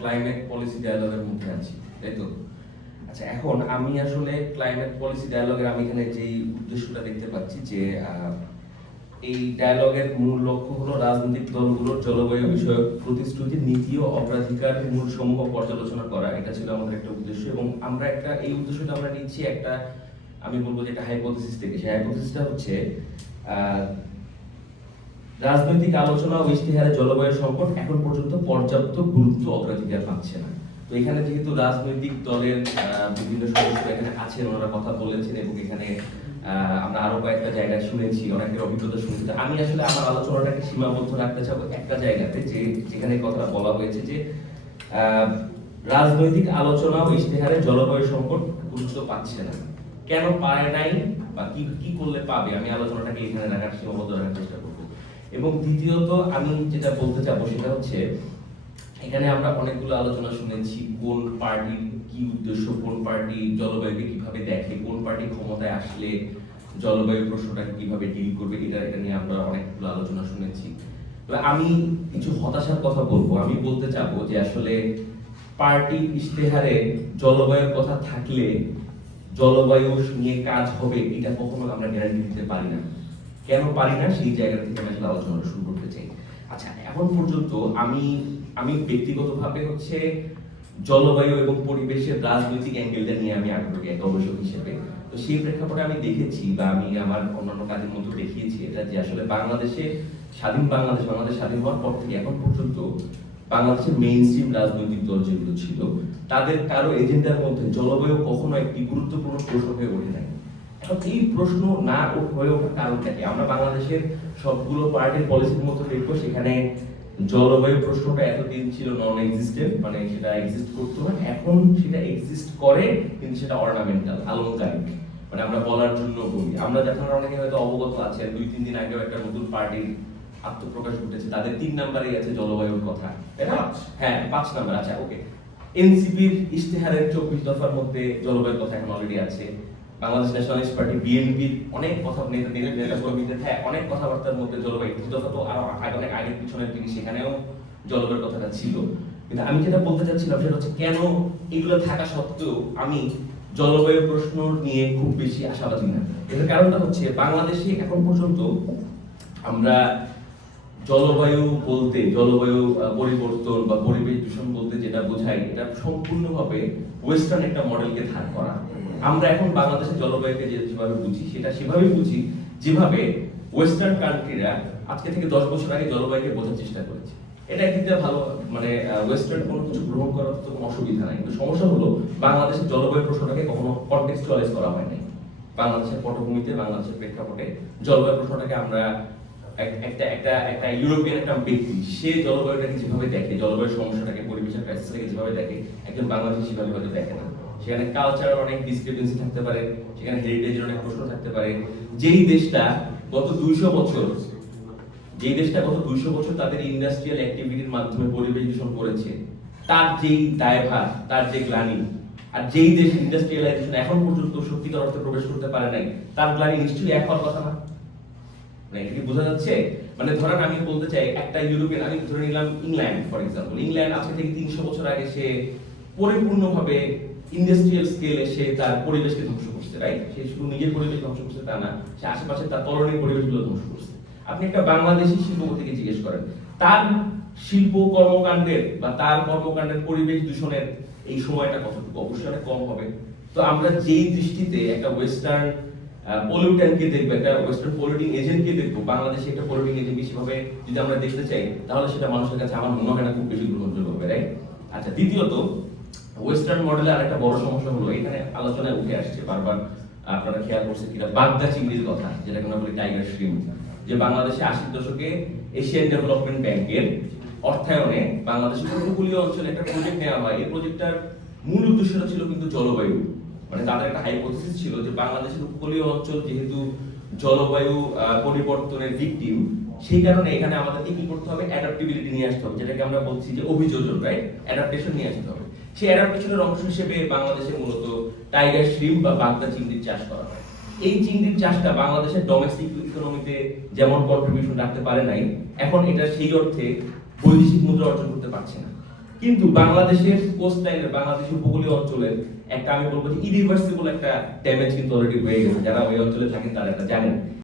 Climate policy ডায়ালগের মধ্যে আছি, তাই তো? আচ্ছা, এখন আমি আসলে ক্লাইমেট পলিসি ডায়ালগের আমি এখানে যেই উদ্দেশ্যটা দেখতে পাচ্ছি যে এই ডায়ালগের মূল লক্ষ্য হলো রাজনৈতিক দলগুলোর জলবায়ু বিষয়ক প্রতিশ্রুতি, নীতি ও অগ্রাধিকার মূল সমূহ পর্যালোচনা করা। এটা ছিল আমাদের একটা উদ্দেশ্য এবং আমরা এই উদ্দেশ্যটা আমরা নিচ্ছি একটা, আমি বলবো যে একটা হাইপোথিসিস থেকে। সেই হাইপোথিসিসটা হচ্ছে রাজনৈতিক আলোচনা ও ইশতেহারে জলবায়ু সংকট এখন পর্যন্ত পর্যাপ্ত গুরুত্ব অগ্রাধিকার পাচ্ছে না। তো এখানে যেহেতু রাজনৈতিক দলের বিভিন্ন সদস্য এখানে আছেন, ওনারা কথা বলেছেন এবং এখানে আমরা আরো কয়েকটা জায়গায় শুনেছি, অনেকের অভিজ্ঞতা শুনেছি। আমি আসলে আমার আলোচনাটাকে সীমাবদ্ধ রাখতে চাবো একটা জায়গাতে, যেখানে কথা বলা হয়েছে যে রাজনৈতিক আলোচনা ও ইশতেহারে জলবায়ু সংকট গুরুত্ব পাচ্ছে না। কেন পারে নাই বা কি করলে পাবে, আমি আলোচনাটাকে এখানে রাখার সীমাবদ্ধ রাখার চেষ্টা করবো। এবং দ্বিতীয়ত আমি যেটা বলতে চাবো সেটা হচ্ছে, এখানে আমরা অনেকগুলো আলোচনা শুনেছি কোন পার্টির কি উদ্দেশ্য, কোন পার্টি জলবায়ুকে কিভাবে দেখে, কোন পার্টি ক্ষমতায় আসলে জলবায়ু প্রশ্নটাকে কিভাবে ডিল করবে, এটা নিয়ে আমরা অনেকগুলো আলোচনা শুনেছি। তো আমি কিছু হতাশার কথা বলবো। আমি বলতে চাবো যে আসলে পার্টি ইশতেহারে জলবায়ুর কথা থাকলে জলবায়ু নিয়ে কাজ হবে, এটা কখনো আমরা গ্যারান্টি দিতে পারি না। কেন পারি না, সেই জায়গা থেকে আমি আসলে আলোচনা শুরু করতে চাই। আচ্ছা, এখন পর্যন্ত আমি ব্যক্তিগতভাবে হচ্ছে জলবায়ু এবং পরিবেশের রাজনৈতিক অ্যাঙ্গেলটা নিয়ে আমি আগ্রহী এক গবেষক হিসেবে। তো সেই প্রেক্ষাপটে আমি দেখেছি বা আমি আমার অন্যান্য কাজের মধ্যে দেখিয়েছি এটা যে আসলে বাংলাদেশ স্বাধীন হওয়ার পর থেকে এখন পর্যন্ত বাংলাদেশের মেইন স্ট্রিম রাজনৈতিক দল যেগুলো ছিল তাদের কারো এজেন্ডার মধ্যে জলবায়ু কখনো একটি গুরুত্বপূর্ণ প্রশ্ন হয়ে ওঠে নাই। এখন এই প্রশ্ন না হয়ে ওঠার কারণটা কি? আমরা বাংলাদেশের সবগুলো পার্টির পলিসির মধ্যে দেখবো সেখানে জলবায়ু প্রশ্নটা এতদিন ছিল নন এক্সিস্টেন্ট, মানে সেটা এক্সিস্ট করতো না। এখন সেটা এক্সিস্ট করে, কিন্তু সেটা অর্নামেন্টাল, আলংকারিক, মানে আমরা বলার জন্য বলি। আমরা যখন অনেকে হয়তো অবগত আছে, 2-3 দিন আগেও একটা নতুন পার্টির আত্মপ্রকাশ ঘটেছে, তাদের 3 নম্বরেই আছে জলবায়ুর কথা, তাই না? হ্যাঁ, 5 নম্বর। আচ্ছা, ওকে। এনসিপির ইশতেহারের 24 দফার মধ্যে জলবায়ুর কথা এখন অলরেডি আছে। বাংলাদেশ ন্যাশনালিস্ট পার্টি বিএনপির অনেক কথা অনেক কথাবার্তার মধ্যে জলবায়ু 21 দফা তো আরো অনেক আগের পিছনের দিকে, সেখানেও জলবায়ুর কথাটা ছিল। কিন্তু আমি যেটা বলতে চাচ্ছিলাম সেটা হচ্ছে, কেন এগুলো থাকা সত্ত্বেও আমি জলবায়ু প্রশ্ন নিয়ে খুব বেশি আশাবাদী না। এর কারণটা হচ্ছে, বাংলাদেশে এখন পর্যন্ত আমরা জলবায়ু পরিবর্তন বা পরিবেশ দূষণ বলতে যেটা বোঝাই, এটা সম্পূর্ণভাবে ওয়েস্টার্ন একটা মডেলকে ধার করা। আমরা এখন বাংলাদেশের জলবায়ুকে যেভাবে বুঝি সেটা সেভাবেই বুঝি যেভাবে ওয়েস্টার্ন কান্ট্রিরা আজকে থেকে 10 বছর আগে জলবায়ুকে বোঝার চেষ্টা করেছে। এটা একদিকে ভালো, মানে ওয়েস্টার্ন কোনো কিছু গ্রহণ করার তো কোনো অসুবিধা নাই। কিন্তু সমস্যা হলো বাংলাদেশের জলবায়ু প্রশ্নটাকে কখনো কনটেক্সচুয়ালাইজ করা হয় নাই। বাংলাদেশের পটভূমিতে, বাংলাদেশের প্রেক্ষাপটে জলবায়ু প্রশ্নটাকে আমরা একটা ইউরোপিয়ান একটা ব্যক্তি, সে জলবায়ুটাকে যেভাবে দেখে, জলবায়ু সমস্যাটাকে, পরিবেশের ক্রাইসিসটাকে যেভাবে দেখে, একজন বাংলাদেশি সেভাবে হয়তো দেখে না। সেখানে কালচারাল অনেক ডিসক্রিপেন্সি থাকতে পারে, সেখানে হেরিটেজের অনেক প্রশ্ন থাকতে পারে। যেই দেশটা গত 200 বছর তাদের ইন্ডাস্ট্রিয়াল অ্যাক্টিভিটির মাধ্যমে পরিবেশ দূষণ করেছে, তার যেই দায়ভার, তার যে গ্লানি, আর যেই দেশ ইন্ডাস্ট্রিয়ালাইজেশন এখন পর্যন্ত সত্যিকার অর্থে প্রবেশ করতে পারে নাই, তার গ্লানি নিশ্চয়ই এক হওয়ার কথা না। এটা কি বোঝা যাচ্ছে? মানে ধরেন আমি বলতে চাই, একটা ইউরোপিয়ান, আমি ধরে নিলাম ইংল্যান্ড ফর এক্সাম্পল। ইংল্যান্ড আজকে থেকে 300 বছর আগে সে পরিপূর্ণভাবে ইন্ডাস্ট্রিয়াল স্কেলে সে তার পরিবেশকে ধ্বংস করছে, রাইট? সে শুধু নিজের পরিবেশ ধ্বংস করছে তা না, সে আশেপাশে তার কলোনির পরিবেশগুলো ধ্বংস করছে। আপনি একটা বাংলাদেশি শিল্পপতিকে জিজ্ঞেস করেন, তার শিল্প কর্মকাণ্ডের বা তার কর্মকাণ্ডের পরিবেশ দূষণের এই সময়টা কতটুকু? অবশ্যই অনেক কম হবে। তো আমরা যেই দৃষ্টিতে একটা ওয়েস্টার্ন পলিউট্যান্টকে দেখবো, একটা ওয়েস্টার্ন পলিউটিং এজেন্টকে দেখবো, বাংলাদেশে একটা পলিউটিং এজেন্ট সেভাবে যদি আমরা দেখতে চাই, তাহলে সেটা মানুষের কাছে আমার মনে হয় না খুব বেশি গ্রহণযোগ্য হবে, রাইট? আচ্ছা, দ্বিতীয়ত ওয়েস্টার্ন মডেলের আরেকটা বড় সমস্যা হলো, এখানে আলোচনায় উঠে আসছে বারবার, আপনারা খেয়াল করছেন কিনা, বাগদা চিংড়ির কথা, যেটাকে আমরা বলি টাইগার শ্রিম্প, যে বাংলাদেশে 80 দশকে এশিয়ান ডেভেলপমেন্ট ব্যাংকের অর্থায়নে বাংলাদেশের উপকূলীয় অঞ্চলে একটা প্রজেক্ট নেওয়া হয়। এই প্রজেক্টটার মূল উদ্দেশ্যটা ছিল কিন্তু জলবায়ু, মানে তাদের একটা হাইপোথিসিস ছিল যে বাংলাদেশের উপকূলীয় অঞ্চল যেহেতু জলবায়ু পরিবর্তনের ভিকটিম, সেই কারণে এখানে আমাদেরকে কি করতে হবে, অ্যাডাপ্টিবিলিটি নিয়ে আসতে হবে, যেটাকে আমরা বলছি যে অভিযোজন, রাইট? অ্যাডাপ্টেশন নিয়ে আসতে হবে। সেই অ্যাডাপ্টেশনের অংশ হিসেবে বাংলাদেশে মূলত টাইগার শ্রিম্প বা বাগদা চিংড়ির চাষ করা হয়। এই চিংড়ির চাষটা বাংলাদেশের ডোমেস্টিক ইকোনমিতে যেমন কন্ট্রিবিউশন রাখতে পারে নাই, এখন এটা সেই অর্থে বৈদেশিক মুদ্রা অর্জন করতে পারছে না। কিন্তু বাংলাদেশের কোস্ট লাইনের বাংলাদেশের উপকূলীয় অঞ্চলের একটা আমি বলবো যে ইরিভার্সিবল একটা ড্যামেজ কিন্তু অলরেডি হয়ে গেছে, যারা ওই অঞ্চলে থাকেন তারা এটা জানেন।